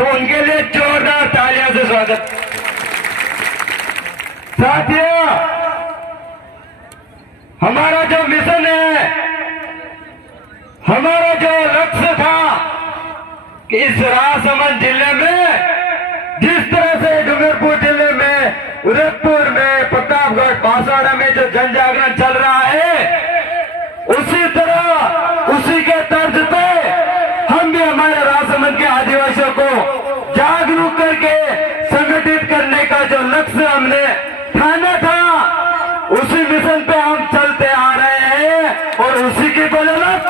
तो उनके लिए जोरदार तालियों से स्वागत। साथियों, हमारा जो मिशन है, हमारा जो लक्ष्य था कि इस राजसमंद जिले में जिस तरह से डूंगरपुर जिले में, उदयपुर में, प्रतापगढ़, बांसवाड़ा में जो जन जागरण चल रहा है, उसी तरह उसी के तर्ज पे हम भी हमारे राजसमंद के आदिवासियों को जागरूक करके संगठित करने का जो लक्ष्य हमने ठाना था, उसी मिशन पे हम चलते आ रहे हैं और उसी की बदौलत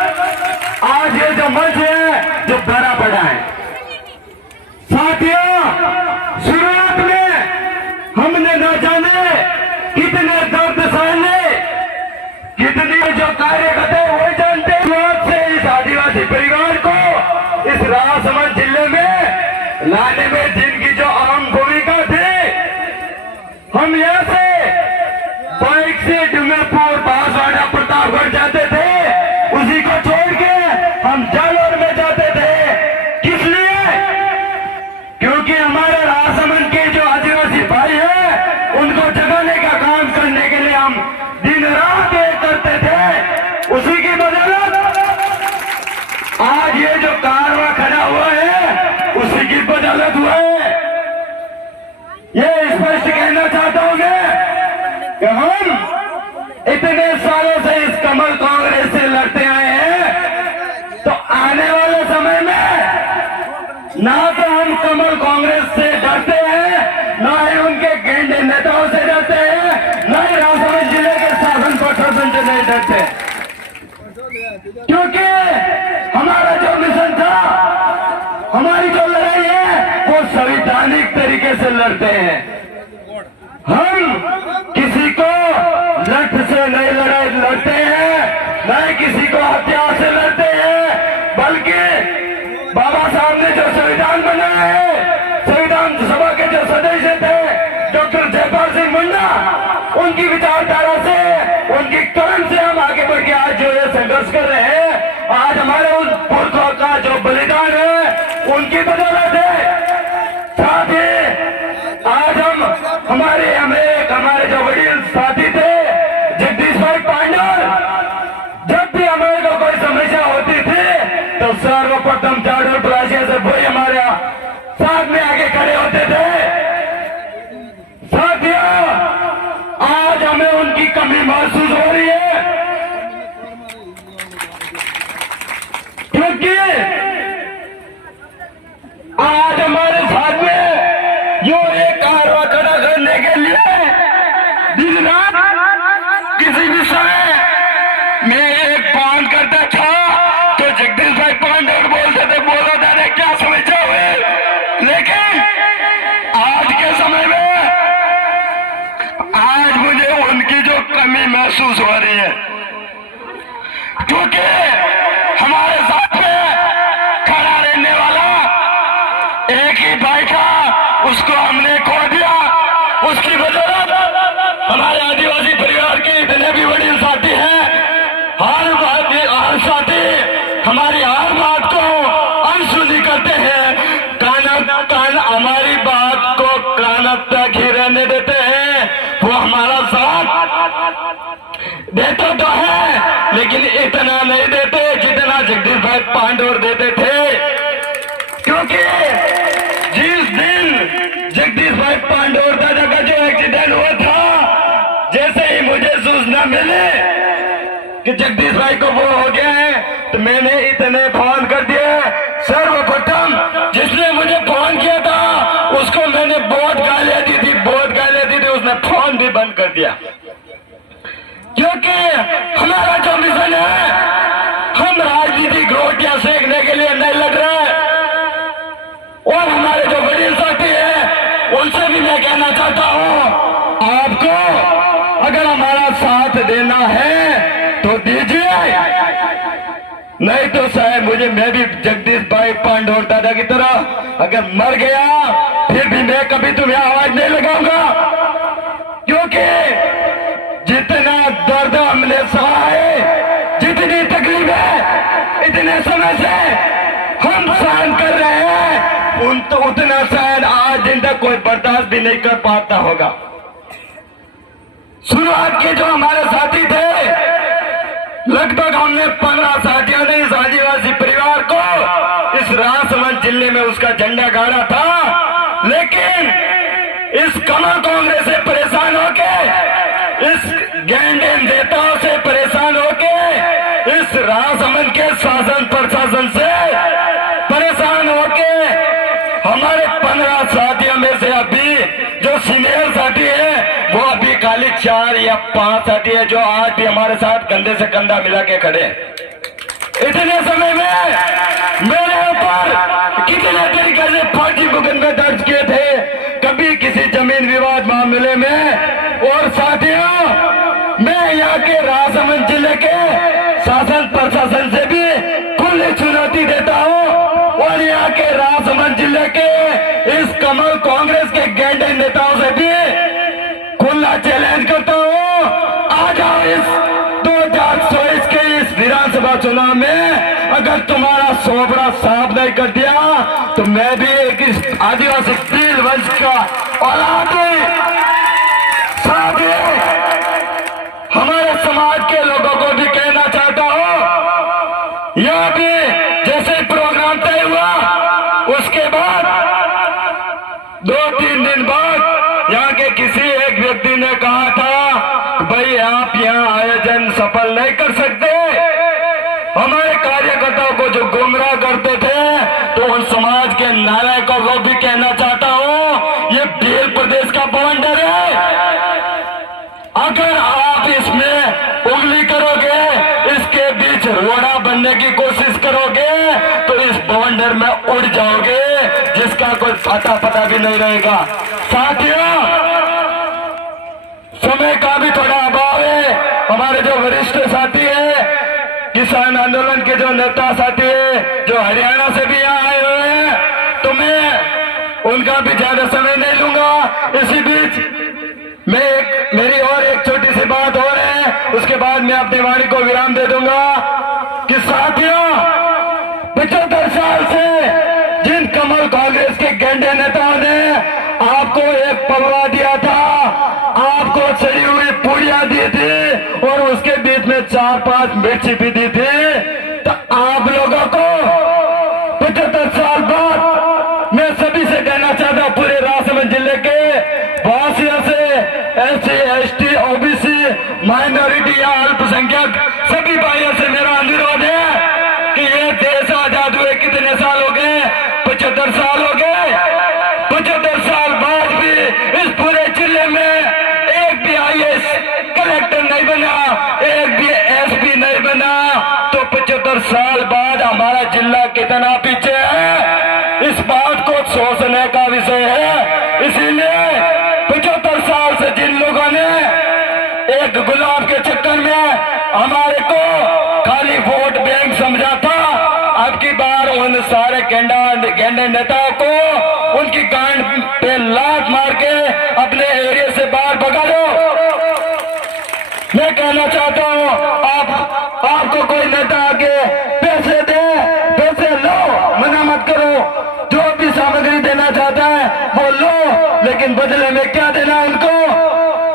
आज ये जो मंच है जो बड़ा पड़ा है। साथियों, शुरुआत में हमने न जाने कितने दर्द सहने, कितनी जो कार्यकर्ता वो जानते से इस आदिवासी परिवार को इस राजसमंद जिले में लाने में जिनकी जो अहम भूमिका थी। हम यहाँ से बाइक से डूंगरपुर, बांसवाड़ा, प्रतापगढ़ जाते थे, उसी को छोड़ के हम जालौर में जाते थे। किस लिए? क्योंकि हमारे राजसमंद के जो आदिवासी भाई हैं, उनको जगाने का काम करने के लिए हम दिन रात एक करते थे। उसी की बदौलत आज ये जो कारवां खड़ा हुआ है, उसी की बदौलत हुआ है। ये स्पष्ट कहना चाहता हूं मैं कि हम इतने सालों से इस कमल कांग्रेस से लड़ते आए हैं, तो आने वाले समय में ना तो हम कमल कांग्रेस से डरते हैं, ना ही उनके गेंडे नेताओं से डरते हैं, ना ही राजसमंद जिले के शासन प्रशासन से नहीं डरते, क्योंकि हमारा जो मिशन था, हमारी जो लड़ाई है, वो संवैधानिक तरीके से लड़ते हैं। हम किसी को लठ से नहीं लड़ते हैं, न किसी को हथियार से लड़ते हैं, बल्कि बाबा साहब ने जो संविधान बनाया है, संविधान सभा के जो सदस्य थे डॉक्टर जयपाल सिंह मुंडा, उनकी विचारधारा से, उनकी कर्म से हम आगे बढ़ के आज जो ये संघर्ष कर रहे हैं। आज हमारे उन पुरखों का जो बलिदान है, उनकी बदौलत है। साथ ही आज हमारे जो वडील साथी थे, जगदीश भाई पांडल, जब भी हमारे को कोई समस्या होती थी तो सर्वप्रथम जाडोर प्रशासन से वही हमारे साथ में आगे खड़े होते थे। साथियों, आज हमें उनकी कमी महसूस हो रही है, क्योंकि आज हमारे साथ में जो एक कारवां खड़ा करने के लिए दिन रात किसी भी समय मैं एक फोन करता था तो जगदीश भाई पांडे बोलते थे, बोला था क्या समस्या हुई। लेकिन आज के समय में आज मुझे उनकी जो कमी महसूस हो रही है, क्योंकि हमारे साथ में खड़ा रहने वाला एक ही भाई था, उसको हमने खो दिया। उसकी बदौलत हमारे आदिवासी परिवार के इतने भी बड़े साथी हैं, हर साथी हमारी हर बात को अनसुनी करते हैं, कान हमारी बात को कान तक ही रहने देते हैं। वो हमारा साथ देते तो है, लेकिन इतना नहीं देते जितना जगदीश भाई पांडोर देते थे। क्योंकि जिस दिन जगदीश भाई पांडोर दादा का जो एक्सीडेंट हुआ था, जैसे ही मुझे सूचना मिली कि जगदीश भाई को वो हो गया है, तो मैंने इतने फोन कर दिए। सर्वप्रथम जिसने मुझे फोन किया था उसको मैंने बहुत गालियां दी थी, उसने फोन भी बंद कर दिया। क्योंकि हमारा जो मिशन है, हम राजनीतिक रोटियां सेकने के लिए नहीं लड़ रहे। और हमारे जो वडील साथी हैं, उनसे भी मैं कहना चाहता हूं, आपको अगर हमारा साथ देना है तो दीजिए, नहीं तो शायद मैं भी जगदीश भाई पांडोर दादा की तरह अगर मर गया, फिर भी मैं कभी तुम्हें आवाज नहीं लगाऊंगा। क्योंकि जितना दर्द हमने सहा है, जितनी तकलीफ है, इतने समय से हम सहन कर रहे हैं, उतना शायद आज दिन तक कोई बर्दाश्त भी नहीं कर पाता होगा। शुरुआत के जो हमारे साथी थे, लगभग हमने 15 साथियों ने इस आदिवासी परिवार को इस राजसमंद जिले में उसका झंडा गाड़ा था, लेकिन इस कमल कांग्रेस से परेशान होके, इस गैंडे नेताओं से परेशान होके, इस राजसमंद के शासन प्रशासन से परेशान होके हमारे 15 साथियों में से अभी जो सीनियर साथी है वो अभी खाली 4 या 5 साथी है जो आज भी हमारे साथ कंधे से कंधा मिला के खड़े। इतने समय में मेरे ऊपर कितने तरीके से फर्जी मुकदमे दर्ज किए थे, कभी किसी जमीन विवाद मामले में। और साथियों, मैं यहाँ के राजसमंद जिले के शासन प्रशासन से भी खुली चुनौती देता हूँ और यहाँ के राजसमंद जिले के इस कमल कांग्रेस के गैंडे नेताओं से भी खुला चैलेंज करता हूँ, आ जाओ इस 2024 के इस विधानसभा चुनाव में अगर तुम्हारा सोबरा साफ नहीं कर दिया तो मैं भी एक इस आदिवासी भील वंश का औलाद साथ हमारे समाज के लोगों को भी कहना चाहता हूँ, यह भी जैसे प्रोग्राम तय हुआ उसके बाद 2-3 दिन बाद यहाँ के किसी एक व्यक्ति ने कहा था भाई आप यहाँ आयोजन सफल नहीं कर सकते। हमारे कार्यकर्ताओं को जो गुमराह करते थे, तो उन समाज के नायकों को भी कहना चाहता हूँ ये भील प्रदेश का बवंडर है। अगर आप इसमें उंगली करोगे, इसके बीच रोड़ा बनने की कोशिश करोगे तो इस बवंडर में उड़ जाओगे जिसका कोई पता भी नहीं रहेगा। साथियों, समय का भी थोड़ा अभाव है। हमारे जो वरिष्ठ साथी है, किसान आंदोलन के जो नेता साथी है, जो हरियाणा से भी यहाँ आए हुए हैं, तो मैं उनका भी ज्यादा समय नहीं लूंगा। इसी बीच मेरी और एक छोटी सी बात और है, उसके बाद मैं अपनी वाणी को विराम दे दूंगा कि साथियों, 75 साल से जिन कमल कांग्रेस के गैंडे नेताओं ने आपको एक पलवा दिया था, आपको चढ़ी हुई पूड़ियां दी थी और उसके बीच में 4-5 मिर्ची भी दी थी, तो आप लोगों को 75 साल बाद मैं सभी से कहना चाहता हूं, पूरे राजसमंद जिले के वासियों से, SC, ST, OBC, माइनॉरिटी या अल्पसंख्यक सभी भाइयों से मेरा अनुरोध है कि ये देश आजाद हुए कितने साल हो गए? 75 साल हो गए। 75 साल बाद भी इस पूरे जिले में एक भी IAS कलेक्टर नहीं बना, एक भी SP नहीं बना, तो 75 साल बाद हमारा जिला कितना पीछे है, इस बात को सोचने का विषय है। इसीलिए 75 साल से जिन लोगों ने एक गुलाब के चक्कर में हमारे को खाली वोट बैंक समझा था, अब की बार उन सारे गैंडे नेताओं को उनकी गांड पे लात मार के अपने एरिया से बाहर भगा दो। मैं कहना चाहता हूँ, आपको कोई नेता आके पैसे दे, पैसे लो, मना मत करो। जो भी सामग्री देना चाहता है वो लो, लेकिन बदले में क्या देना उनको?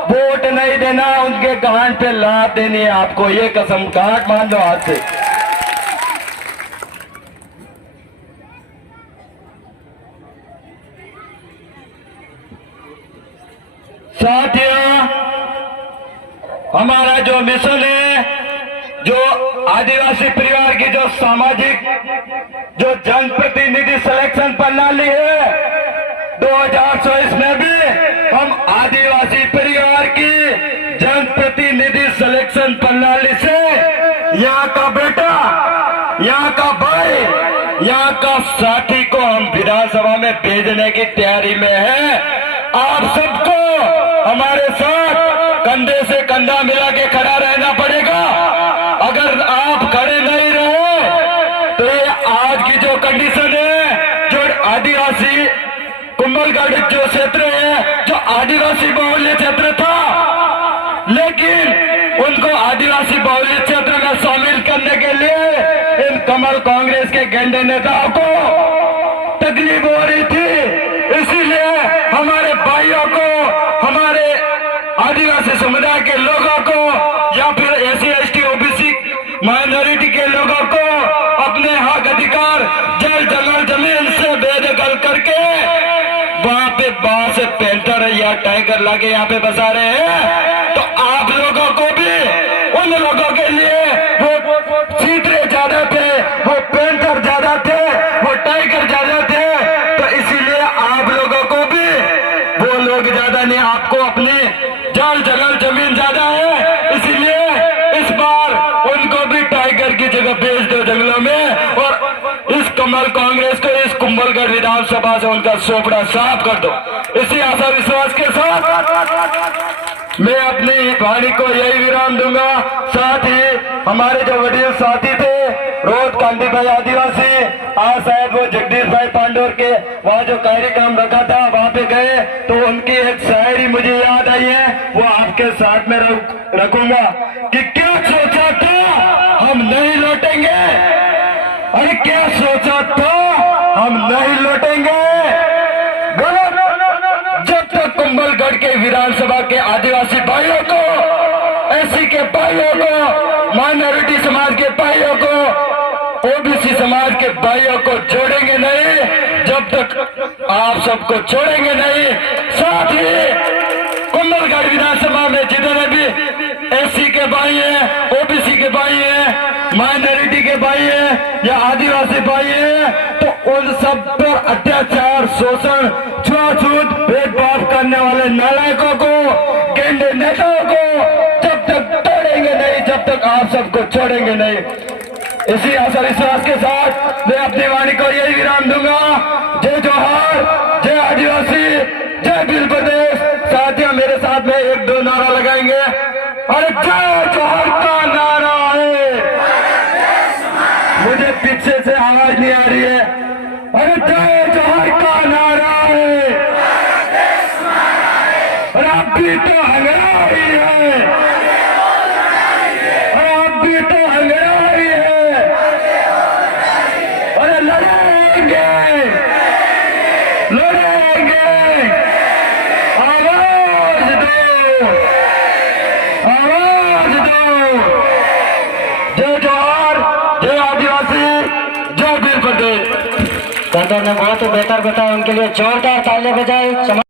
वोट नहीं देना, उनके गांड पे लात देनी है आपको, ये कसम काट मान लो हाथ से। साथियों, हमारा जो मिशन है, जो आदिवासी परिवार की जो सामाजिक जो जनप्रतिनिधि सिलेक्शन प्रणाली है, 2024 में भी हम आदिवासी परिवार की जनप्रतिनिधि सिलेक्शन प्रणाली से यहाँ का बेटा, यहाँ का भाई, यहाँ का साथी को हम विधानसभा में भेजने की तैयारी में है। आप सबको हमारे साथ कंधे से कंधा मिला के खड़ा रहना पड़ेगा। अगर आप खड़े नहीं रहे तो ये आज की जो कंडीशन है, जो आदिवासी कुंभलगढ़ जो क्षेत्र है, जो आदिवासी बहुल्य क्षेत्र था, लेकिन उनको आदिवासी बहुल्य क्षेत्र में शामिल करने के लिए इन कमल कांग्रेस के गैंडे नेताओं को तकलीफ तकलीफ हो रही थी, इसीलिए हमारे भाइयों को, हमारे आदिवासी समुदाय के लोगों को या फिर SC ST OBC माइनॉरिटी के लोगों को अपने हक अधिकार जल जंगल जमीन से बेदखल करके वहां पे बांस पेंटर या टाइगर लाके यहाँ पे बसा रहे हैं। तो आप लोगों को भी उन लोगों के लिए वो चीतरे ज्यादा थे, वो पेंटर ज्यादा थे, वो टाइगर ज्यादा थे, तो इसीलिए आप लोगों को भी वो लोग ज्यादा नहीं, आपको अपनी जल जंगल जमीन ज्यादा है, इसीलिए इस बार उनको भी टाइगर की जगह भेज दो जंगलों में, और इस कमल कांग्रेस को इस कुंभलगढ़ विधानसभा से उनका सोपड़ा साफ कर दो। इसी आशा विश्वास के साथ मैं अपनी वाणी को यही विराम दूंगा। साथ ही हमारे जो वडील साथी थे रोहत कांति भाई आदिवासी, आज शायद वो जगदीश भाई पांडोर के वहाँ जो कार्यक्रम रखा था वहाँ पे गए, तो उनकी एक शायरी मुझे याद आई है, वो आपके साथ में रखूंगा कि क्या सोचा था हम नहीं लौटेंगे, अरे क्या सोचा था हम नहीं लौटेंगे। जब तक कुंभलगढ़ के विधानसभा के आदिवासी भाइयों को, SC के भाइयों को, माइनॉरिटी समाज के भाइयों को, OBC समाज के भाइयों को जोड़ेंगे नहीं, जब तक आप सबको छोड़ेंगे नहीं। साथ ही कुंभलगढ़ विधानसभा में जितने भी SC के भाई हैं, OBC के भाई हैं, माइनॉरिटी के भाई हैं या आदिवासी भाई हैं, तो उन सब पर अत्याचार, शोषण, छुआछूत, भेदभाव करने वाले नालायकों को, गेंडे नेताओं को जब तक तोड़ेंगे नहीं, जब तक आप सबको छोड़ेंगे नहीं। इसी आशा विश्वास के साथ मैं अपनी वाणी को यही विराम दूंगा। जय जोहार, जय आदिवासी, जय भील प्रदेश। साथियों मेरे साथ में एक दो नारा लगाएंगे। अरे जय जोहार का नारा है, मुझे पीछे से आवाज नहीं आ रही है। अरे जय जोहार का नारा है, अरे अब भी तो हंगराई है, अरे अब भी तो हंगराई है, अरे लड़ेंगे लड़ेंगे, आवाज दो आवाज दो। जय जोहार, जय आदिवासी, जय भील प्रदेश। दादा ने बहुत बेहतर बताया, उनके लिए जोरदार तालियां बजाएं।